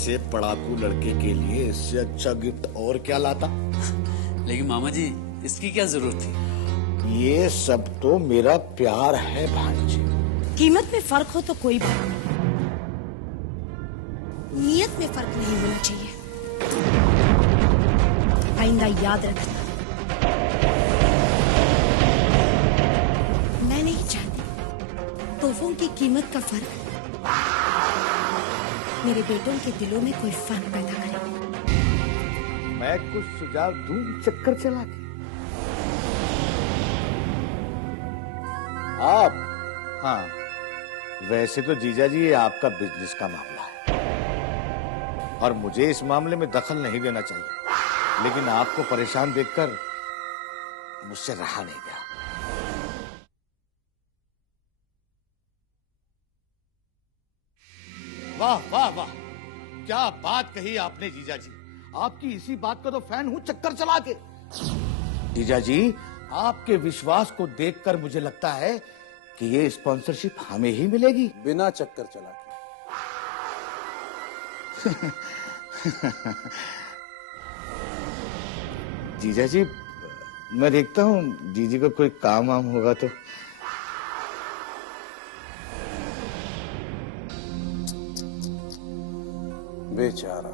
जैसे पढ़ाकू लड़के के लिए इससे अच्छा गिफ्ट और क्या लाता। लेकिन मामा जी इसकी क्या जरूरत थी? ये सब तो मेरा प्यार है भांजे। कीमत में फर्क हो तो कोई बात नहीं, नियत में फर्क नहीं होना चाहिए। आइंदा याद रखना, मैं नहीं चाहती तोहफों की कीमत का फर्क मेरे बेटों के दिलों में कोई फर्क पैदा करे। मैं कुछ सुझाव दूं चक्कर चला के। आप? हाँ, वैसे तो जीजा जी ये आपका बिजनेस का मामला है और मुझे इस मामले में दखल नहीं देना चाहिए, लेकिन आपको परेशान देखकर मुझसे रहा नहीं गया। वाह वाह वाह, क्या बात कही आपने जीजा जी। आपकी इसी बात का तो फैन हूं चक्कर चला के। जीजा जी, आपके विश्वास को देखकर मुझे लगता है कि ये स्पॉन्सरशिप हमें ही मिलेगी। बिना चक्कर चला के। जीजा जी, मैं देखता हूँ जीजी को कोई काम वाम होगा तो। बेचारा।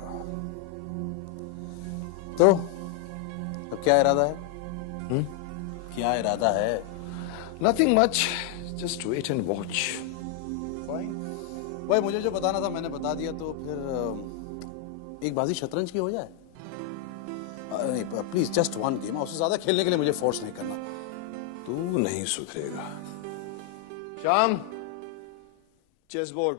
तो अब क्या इरादा है? क्या इरादा है? Nothing much, just wait and watch. भाई मुझे जो बताना था मैंने बता दिया, तो फिर एक बाजी शतरंज की हो जाए। नहीं प्लीज, जस्ट वन गेम। उससे ज्यादा खेलने के लिए मुझे फोर्स नहीं करना। तू नहीं सुधरेगा। Shyam, chess board.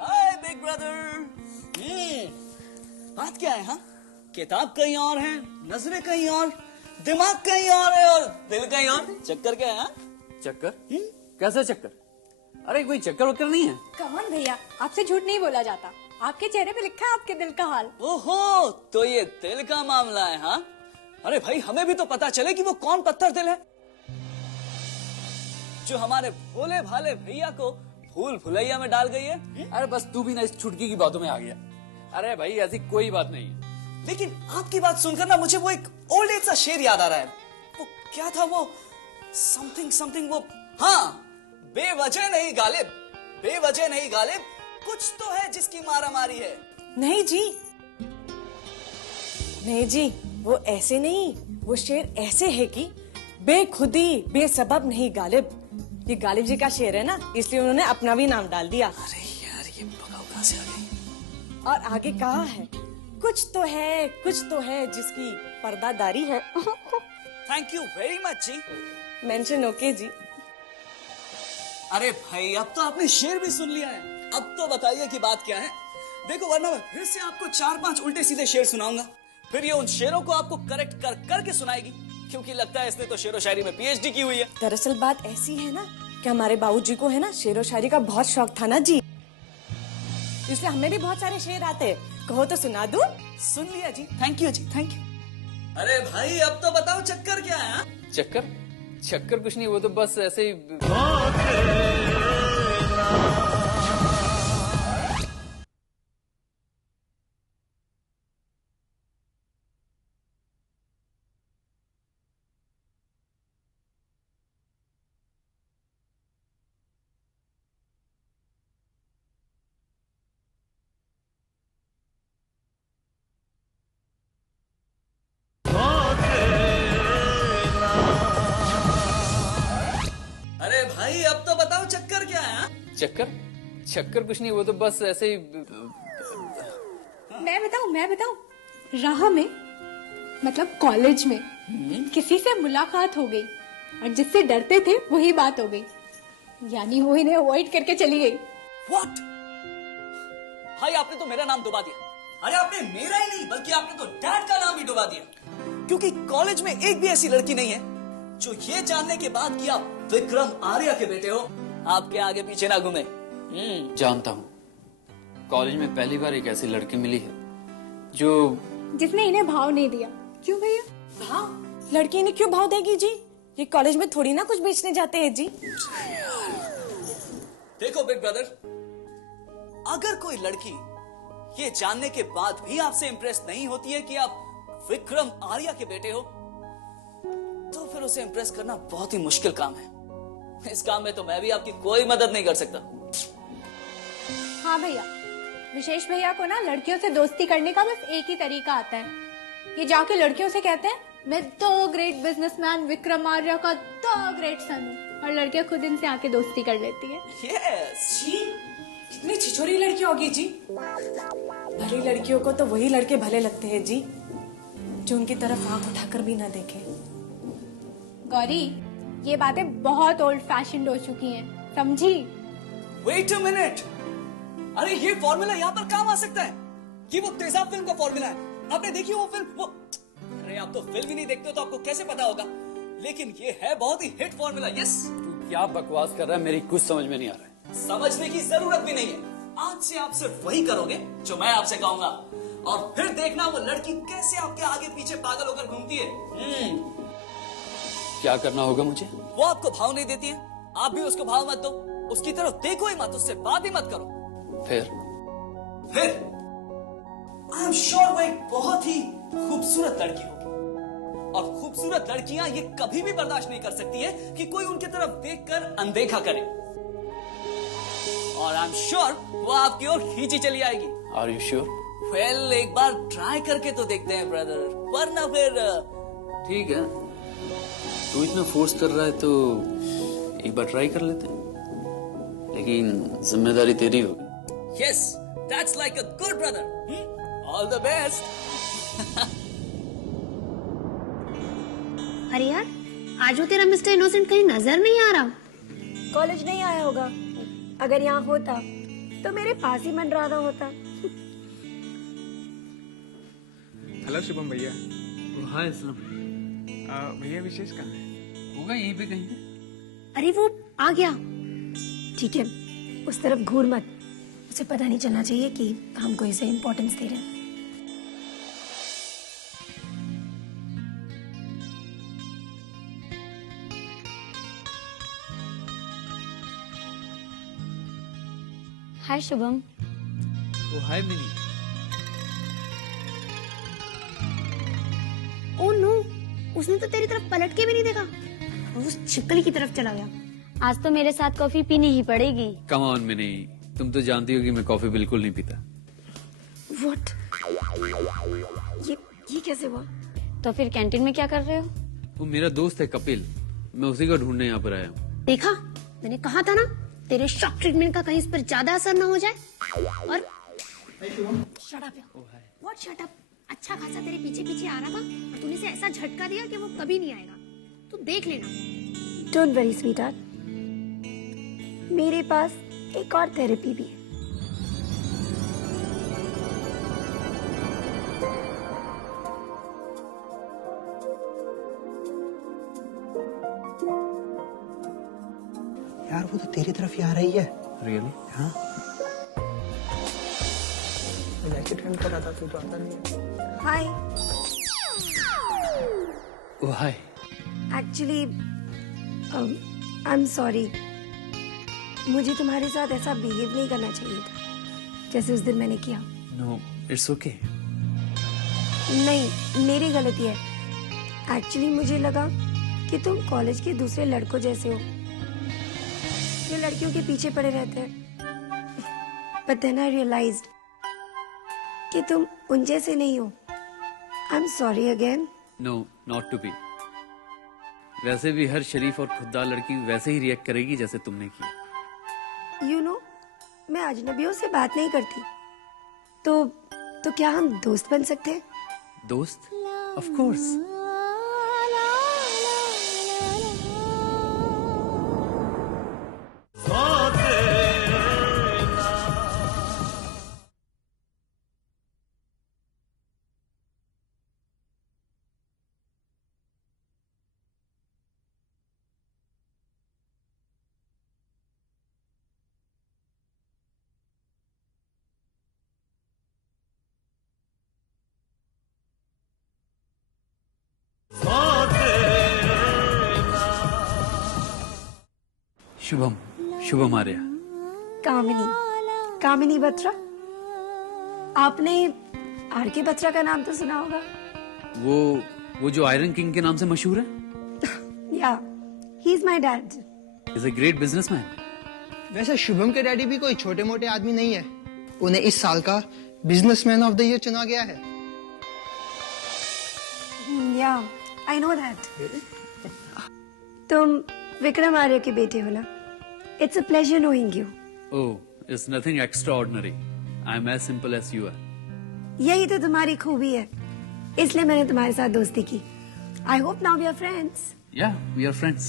Hi big brother. बात क्या है? हाँ, किताब कहीं और है, नजरें कहीं और, दिमाग कहीं और है और दिल कहीं और। चक्कर क्या है? हाँ? चक्कर? कैसा चक्कर? अरे कोई चक्कर वक्कर नहीं है। कमन भैया, आपसे झूठ नहीं बोला जाता। आपके चेहरे पे लिखा है आपके दिल का हाल। ओहो, तो ये दिल का मामला है? हाँ, अरे भाई हमें भी तो पता चले कि वो कौन पत्थर दिल है जो हमारे भोले भाले भैया को भूल भुलैया में डाल गई है। अरे बस तू भी ना इस छुटकी की बातों में आ गया। अरे भाई ऐसी कोई बात नहीं है। लेकिन आपकी बात सुनकर ना मुझे वो एक ओल्ड एज सा शेर याद आ रहा है। वो क्या था? वो समथिंग समथिंग, वो हाँ, बेवजह नहीं गालिब, बेवजह नहीं गालिब, कुछ तो है जिसकी मारा मारी है। नहीं जी, नहीं जी, वो ऐसे नहीं। वो शेर ऐसे है कि बेखुदी बेसबब नहीं गालिब। ये गालिब जी का शेर है ना, इसलिए उन्होंने अपना भी नाम डाल दिया। अरे यार, ये भगाओ कहां से आ गई? और आगे कहा है, कुछ तो है जिसकी पर्दादारी है। Thank you very much ji. Mention okay ji. अरे भाई, अब तो आपने शेर भी सुन लिया है, अब तो बताइए कि बात क्या है। देखो, वरना मैं फिर से आपको 4-5 उल्टे सीधे शेर सुनाऊंगा, फिर ये उन शेरों को आपको करेक्ट कर करके सुनाएगी, क्योंकि लगता है इसने तो शेरो शायरी में पीएचडी की हुई है। दरअसल बात ऐसी है ना कि हमारे बाबूजी को है ना शेरो शायरी का बहुत शौक था ना जी, इसलिए हमें भी बहुत सारे शेर आते। कहो तो सुना दूं? सुन लिया जी, thank you ji, thank you. अरे भाई, अब तो बताओ चक्कर क्या है? चक्कर? चक्कर कुछ नहीं, वो तो बस ऐसे ही। अरे भाई, अब तो बताओ चक्कर क्या है? चक्कर? चक्कर कुछ नहीं, वो तो बस ऐसे ही। मैं बताऊं, राह में मतलब कॉलेज में किसी से मुलाकात हो गई और जिससे डरते थे वही बात हो गई, यानी वो इन्हें अवॉइड करके चली गई। व्हाट? भाई आपने तो मेरा नाम डुबा दिया। अरे आपने मेरा ही नहीं बल्कि आपने तो डैड का नाम भी डुबा दिया, क्योंकि कॉलेज में एक भी ऐसी लड़की नहीं है जो ये जानने के बाद कि आप विक्रम आर्या के बेटे हो, आपके आगे पीछे ना घूमे। जानता हूँ, कॉलेज में पहली बार एक ऐसी लड़की मिली है जो जिसने इन्हें भाव नहीं दिया। क्यों भैया? भाव? लड़की ने क्यों भाव देगी जी? ये कॉलेज में थोड़ी ना कुछ बेचने जाते हैं जी। देखो बिग ब्रदर, अगर कोई लड़की ये जानने के बाद भी आपसे इंप्रेस नहीं होती है कि आप विक्रम आर्या के बेटे हो, तो फिर उसे इंप्रेस करना बहुत ही मुश्किल काम है। इस काम में तो मैं भी आपकी कोई मदद नहीं कर सकता। हाँ भैया, विशेष भैया को ना लड़कियों से दोस्ती करने का बस एक ही तरीका आता है। ये जाके लड़कियों से कहते हैं मैं the great businessman Vikram Arya का द ग्रेट सन हूँ, और लड़कियां खुद इनसे आके दोस्ती कर लेती है। यस। जी कितनी छिछोरी लड़की होगी जी। भली लड़कियों को तो वही लड़के भले लगते हैं जी जो उनकी तरफ आंख उठाकर भी ना देखे। गौरी, ये बातें बहुत ओल्ड फैशन हो चुकी हैं, समझी? वेट अ मिनट, अरे ये फॉर्मूला यहाँ पर काम आ सकता है। ये वो तेजाब फिल्म का फॉर्मूला है। आपने देखी वो फिल्म? वो अरे आप तो फिल्म ही नहीं देखते हो तो आपको कैसे पता होगा, लेकिन ये है बहुत ही हिट फॉर्मूला। यस। तू क्या बकवास कर रहा है, मेरी कुछ समझ में नहीं आ रहा है। समझने की जरूरत भी नहीं है। आज से आप सिर्फ वही करोगे जो मैं आपसे कहूंगा, और फिर देखना वो लड़की कैसे आपके आगे पीछे पागल होकर घूमती है। क्या करना होगा मुझे? वो आपको भाव नहीं देती है, आप भी उसको भाव मत दो। उसकी तरफ देखो ही मत, उससे बात ही मत करो। फिर आई एम श्योर वो एक बहुत ही खूबसूरत लड़की होगी, और खूबसूरत लड़कियां ये कभी भी बर्दाश्त नहीं कर सकती है कि कोई उनकी तरफ देखकर अनदेखा करे, और आई एम श्योर वो आपकी ओर खींची चली आएगी। Are you sure? वेल, एक बार ट्राई करके तो देखते हैं ब्रदर, वरना फिर ठीक है, तू इतना फोर्स कर रहा है तो एक बार ट्राई कर लेते हैं, लेकिन जिम्मेदारी तेरी होगी। Yes, that's like a good brother. All the best. अरे यार, आज वो तेरा मिस्टर इनोसेंट कहीं नजर नहीं आ रहा। कॉलेज नहीं आया होगा। अगर यहाँ होता तो मेरे पास ही मंडराता होता। हेलो शुभम भैया। हाय इस्लाम। भैया विशेष कहाँ है? होगा यहीं पे कहीं पे। अरे वो आ गया। ठीक है, उस तरफ घूर मत, उसे पता नहीं चलना चाहिए कि हम को इसे इम्पोर्टेंस दे रहे हैं। हाय शुभम। ओ हाय मिनी। ओ नो, उसने तो तेरी तरफ पलट के भी नहीं देखा, वो उस छिपकली की तरफ चला गया। आज तो मेरे साथ कॉफी पीनी ही पड़ेगी। कम ऑन मिनी, तुम तो जानती हो कि मैं कॉफी बिल्कुल नहीं पीता। व्हाट? ये कैसे हुआ? तो फिर कैंटीन में क्या कर रहे हो? वो मेरा दोस्त है कपिल, मैं उसी को ढूंढने यहाँ पर आया हूँ। देखा, मैंने कहा था ना, तेरे शॉक ट्रीटमेंट का कहीं इस पर ज्यादा असर ना हो जाए। और शट अप यार। What shut up? अच्छा खासा तेरे पीछे पीछे आ रहा था और तूने इसे ऐसा झटका दिया कि वो कभी नहीं आएगा। तू देख लेना। डोंट वरी स्वीटहार्ट, मेरे पास एक और थेरेपी भी है। यार वो तो तेरी तरफ ही आ रही है। रियली? हाँ, जैकेट पहन कर आता, तू तो आता नहीं है। हाय। ओ हाय। एक्चुअली आई एम सॉरी, मुझे तुम्हारे साथ ऐसा बिहेव नहीं करना चाहिए था जैसे उस दिन मैंने किया। No, it's okay. नहीं, मेरी गलती है। एक्चुअली मुझे लगा कि तुम कॉलेज के दूसरे लड़कों जैसे हो जो लड़कियों के पीछे पड़े रहते हैं। बट देन आई रियलाइज्ड कि तुम उन जैसे नहीं हो। I am sorry again. No, not to be. वैसे भी हर शरीफ और खुददार लड़की वैसे ही रिएक्ट करेगी जैसे तुमने किया। यू नो, मैं अजनबियों से बात नहीं करती, तो क्या हम दोस्त बन सकते हैं? दोस्त? Of course. शुभम, शुभम आर्या। कामिनी, कामिनी बत्रा। आपने आर के बत्रा का नाम तो सुना होगा। वो जो आयरन किंग के नाम से मशहूर है। या, he is my dad. Is a great businessman. वैसे शुभम के डैडी भी कोई छोटे मोटे आदमी नहीं है। उन्हें इस साल का बिजनेसमैन ऑफ द ईयर चुना गया है। या, आई नो दैट। तुम विक्रम आर्य के बेटे हो ना? It's a pleasure knowing you. Oh, it's nothing extraordinary. I am as simple as you are. यही तो तुम्हारी खूबी है, इसलिए मैंने तुम्हारे साथ दोस्ती की। I hope now we are friends. Yeah, we are friends.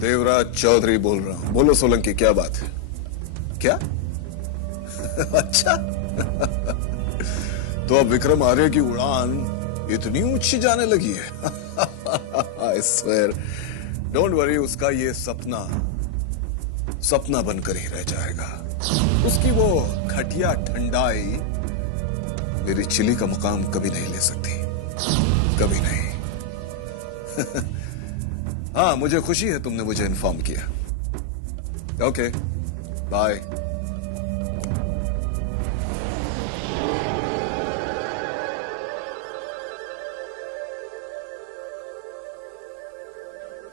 Devraj Chaudhary बोल रहा हूं। बोलो सोलंकी, क्या बात है? क्या? अच्छा। तो अब विक्रम आर्य की उड़ान इतनी ऊंची जाने लगी है। I swear, don't worry, उसका ये सपना बनकर ही रह जाएगा। उसकी वो घटिया ठंडाई मेरी चिली का मुकाम कभी नहीं ले सकती, कभी नहीं। हाँ, मुझे खुशी है तुमने मुझे इन्फॉर्म किया। Okay, bye.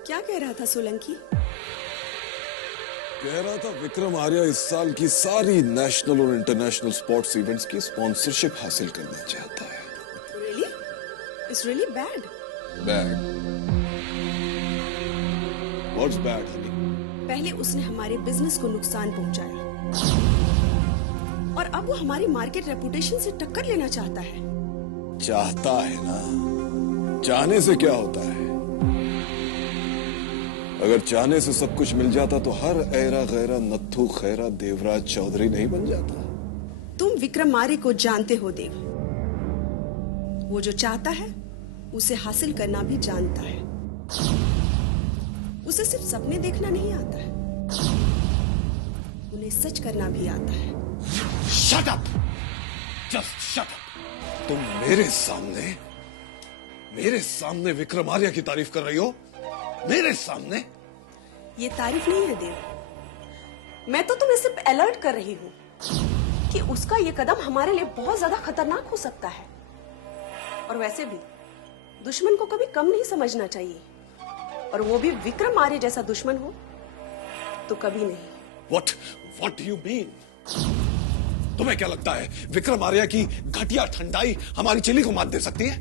क्या कह रहा था सोलंकी? कह रहा था विक्रम आर्य इस साल की सारी नेशनल और इंटरनेशनल स्पोर्ट्स इवेंट्स की स्पॉन्सरशिप हासिल करना चाहता है। Really? It's really bad. Bad? What's bad, honey? पहले उसने हमारे बिजनेस को नुकसान पहुंचाया और अब वो हमारी मार्केट रेपुटेशन से टक्कर लेना चाहता है। चाहता है ना, चाहने से क्या होता है? अगर चाहने से सब कुछ मिल जाता तो हर ऐरा गैरा नत्थू खैरा देवराज चौधरी नहीं बन जाता। तुम विक्रम आर्य को जानते हो देव। वो जो चाहता है उसे हासिल करना भी जानता है। उसे सिर्फ सपने देखना नहीं आता है, उन्हें सच करना भी आता है। Shut up! Just shut up! तुम मेरे सामने विक्रम आर्य की तारीफ कर रही हो? मेरे सामने? ये तारीफ नहीं है देव, मैं तो तुम्हें सिर्फ अलर्ट कर रही हूँ कि उसका ये कदम हमारे लिए बहुत ज्यादा खतरनाक हो सकता है। और वैसे भी दुश्मन को कभी कम नहीं समझना चाहिए, और वो भी विक्रम आर्य जैसा दुश्मन हो तो कभी नहीं। What do you mean? तुम्हें क्या लगता है विक्रम आर्य की घटिया ठंडाई हमारी चिली को मात दे सकती है?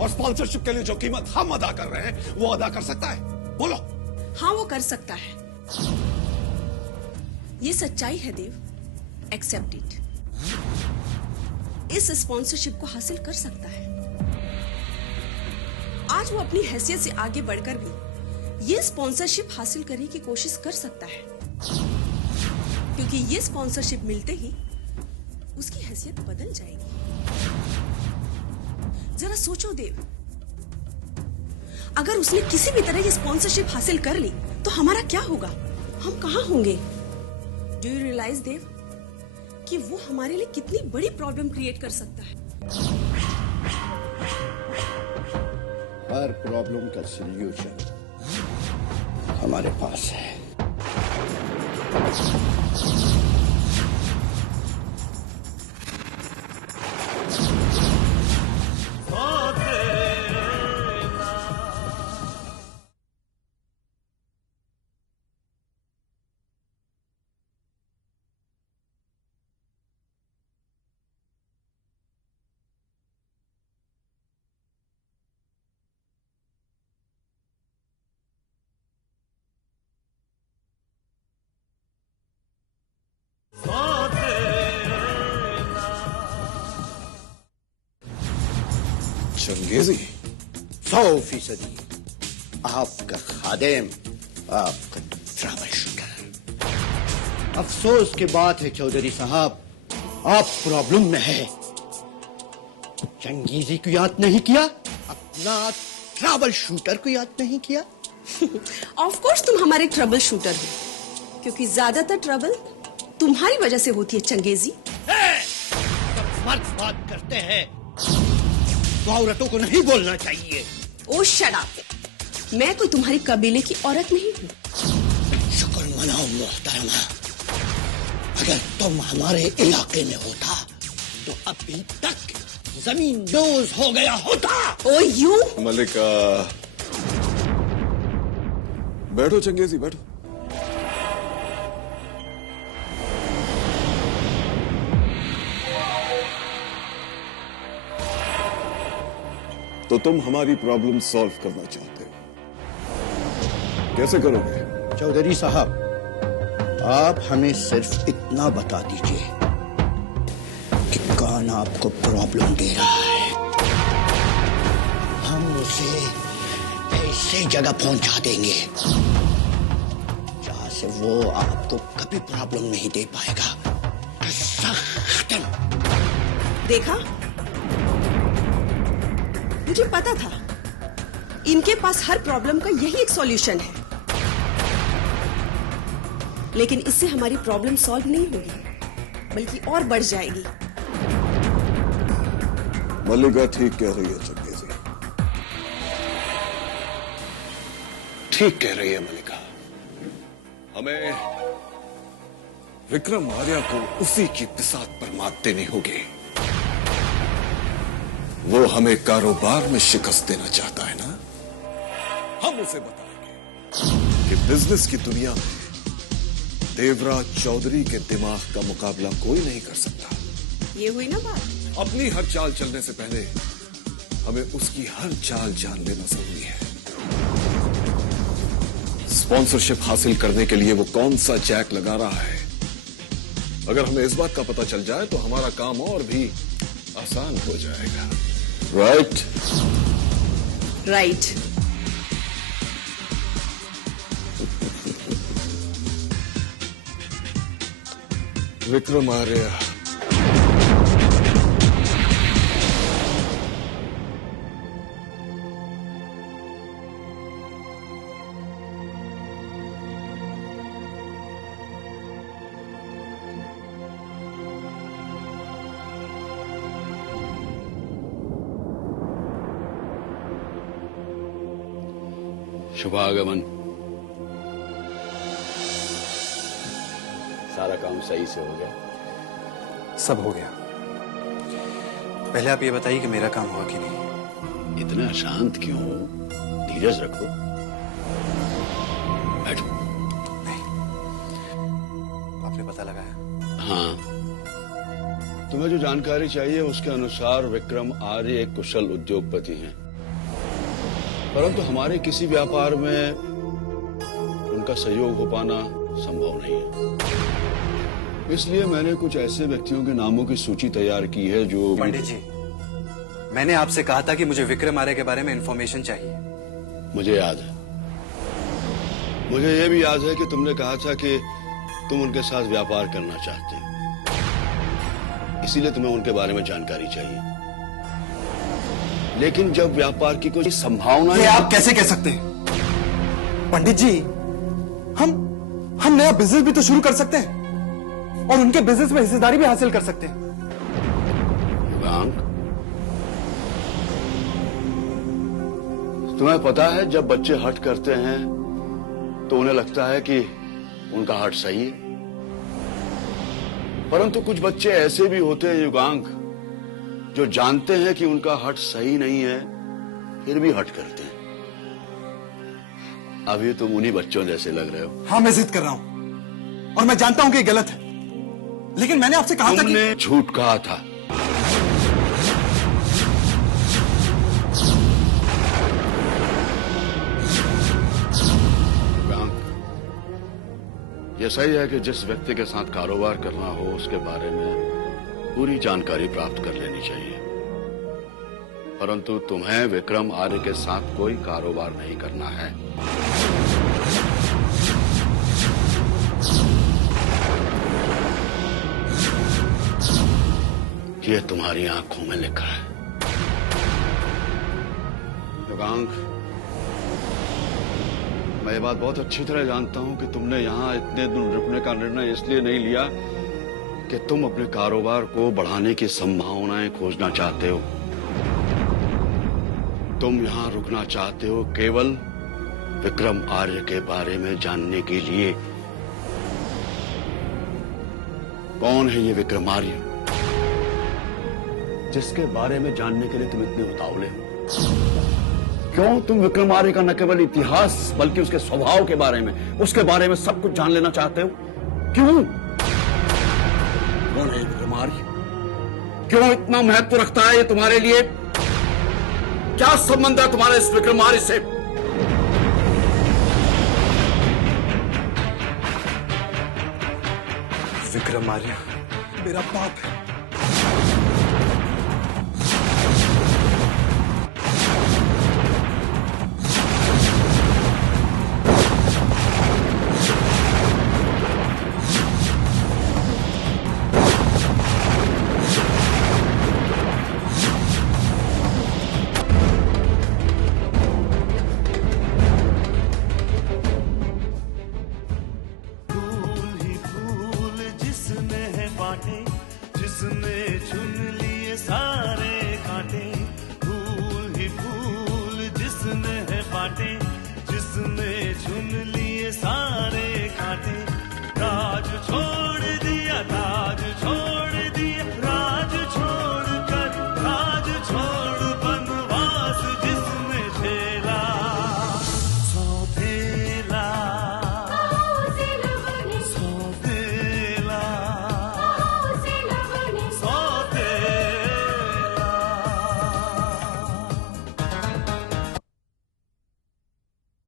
और स्पॉन्सरशिप के लिए जो कीमत हम अदा कर रहे हैं वो अदा कर सकता है? बोलो। हाँ, वो कर सकता है। ये सच्चाई है देव, एक्सेप्ट इट। इस स्पॉन्सरशिप को हासिल कर सकता है। आज वो अपनी हैसियत से आगे बढ़कर भी ये स्पॉन्सरशिप हासिल करने की कोशिश कर सकता है, क्योंकि ये स्पॉन्सरशिप मिलते ही उसकी हैसियत बदल जाएगी। जरा सोचो देव, अगर उसने किसी भी तरह ये स्पॉन्सरशिप हासिल कर ली तो हमारा क्या होगा? हम कहाँ होंगे? डू यू रियलाइज देव कि वो हमारे लिए कितनी बड़ी प्रॉब्लम क्रिएट कर सकता है? हर प्रॉब्लम का सॉल्यूशन हमारे पास है। चंगेजी 100% आपका खादेम, आपका ट्रबलशूटर। अफसोस की बात है चौधरी साहब, आप प्रॉब्लम में है। चंगेजी को याद नहीं किया, अपना ट्रैवल शूटर को याद नहीं किया? ऑफ कोर्स तुम हमारे ट्रबल शूटर हो, क्योंकि ज्यादातर ट्रबल तुम्हारी वजह से होती है चंगेजी। जब मर्द बात करते हैं तो औरतों को नहीं बोलना चाहिए। ओ शट अप, मैं कोई तुम्हारी कबीले की औरत नहीं हूँ। शुक्र मनाओ मोहतरमा, अगर तुम हमारे इलाके में होता तो अभी तक जमीन दोज हो गया होता। ओ यू मलिका, बैठो चंगेजी, बैठो। तो तुम हमारी प्रॉब्लम सॉल्व करना चाहते हो, कैसे करोगे? चौधरी साहब, आप हमें सिर्फ इतना बता दीजिए कि कौन आपको प्रॉब्लम दे रहा है, हम उसे ऐसे जगह पहुंचा देंगे जहां से वो आपको कभी प्रॉब्लम नहीं दे पाएगा। किस्सा खत्म। देखा, मुझे पता था इनके पास हर प्रॉब्लम का यही एक सॉल्यूशन है, लेकिन इससे हमारी प्रॉब्लम सॉल्व नहीं होगी बल्कि और बढ़ जाएगी। मल्लिका ठीक कह रही है चंगेजी, ठीक कह रही है मल्लिका। हमें विक्रम आर्या को उसी की बिसात पर मात देनी होगी। वो हमें कारोबार में शिकस्त देना चाहता है ना, हम उसे बताएंगे कि बिजनेस की दुनिया में देवराज चौधरी के दिमाग का मुकाबला कोई नहीं कर सकता। ये हुई ना बात। अपनी हर चाल चलने से पहले हमें उसकी हर चाल जान लेना जरूरी है। स्पॉन्सरशिप हासिल करने के लिए वो कौन सा जैक लगा रहा है, अगर हमें इस बात का पता चल जाए तो हमारा काम और भी आसान हो जाएगा। राइट? राइट। विक्रम आर्या, शुभागमन। सारा काम सही से हो गया? सब हो गया। पहले आप ये बताइए कि मेरा काम हुआ कि नहीं। इतना शांत क्यों हो? धीरज रखो, बैठो। आपने पता लगाया? हाँ, तुम्हें जो जानकारी चाहिए उसके अनुसार विक्रम आर्य एक कुशल उद्योगपति हैं, परंतु हमारे किसी व्यापार में उनका सहयोग हो पाना संभव नहीं है। इसलिए मैंने कुछ ऐसे व्यक्तियों के नामों की सूची तैयार की है जो। पंडित जी, मैंने आपसे कहा था कि मुझे विक्रम आर्य के बारे में इंफॉर्मेशन चाहिए। मुझे याद है, मुझे यह भी याद है कि तुमने कहा था कि तुम उनके साथ व्यापार करना चाहते हो, इसीलिए तुम्हें उनके बारे में जानकारी चाहिए। लेकिन जब व्यापार की कोई संभावना ये आप कैसे कह सकते हैं? पंडित जी, हम नया बिजनेस भी तो शुरू कर सकते हैं और उनके बिजनेस में हिस्सेदारी भी हासिल कर सकते हैं। तुम्हें पता है, जब बच्चे हट करते हैं तो उन्हें लगता है कि उनका हट सही है, परंतु कुछ बच्चे ऐसे भी होते हैं युगांक, जो जानते हैं कि उनका हट सही नहीं है फिर भी हट करते हैं। अभी तुम उन्हीं बच्चों जैसे लग रहे हो। हाँ, मैं जिद कर रहा हूं और मैं जानता हूं कि ये गलत है, लेकिन मैंने आपसे कहा था कि तुमने झूठ कहा था। यह सही है कि जिस व्यक्ति के साथ कारोबार करना हो उसके बारे में पूरी जानकारी प्राप्त कर लेनी चाहिए, परंतु तुम्हें विक्रम आर्य के साथ कोई कारोबार नहीं करना है। यह तुम्हारी आंखों में लिखा है। युगांक, मैं ये बात बहुत अच्छी तरह जानता हूं कि तुमने यहां इतने दिन रुकने का निर्णय इसलिए नहीं लिया कि तुम अपने कारोबार को बढ़ाने की संभावनाएं खोजना चाहते हो। तुम यहां रुकना चाहते हो केवल विक्रम आर्य के बारे में जानने के लिए। कौन है ये विक्रम आर्य जिसके बारे में जानने के लिए तुम इतने उतावले हो? क्यों तुम विक्रम आर्य का न केवल इतिहास बल्कि उसके स्वभाव के बारे में, उसके बारे में सब कुछ जान लेना चाहते हो? क्यों? कौन है ये विक्रम आर्य? क्यों इतना महत्व रखता है ये तुम्हारे लिए? क्या संबंध है तुम्हारे इस विक्रम आर्य से? विक्रम आर्य मेरा बाप है। जिसने चुन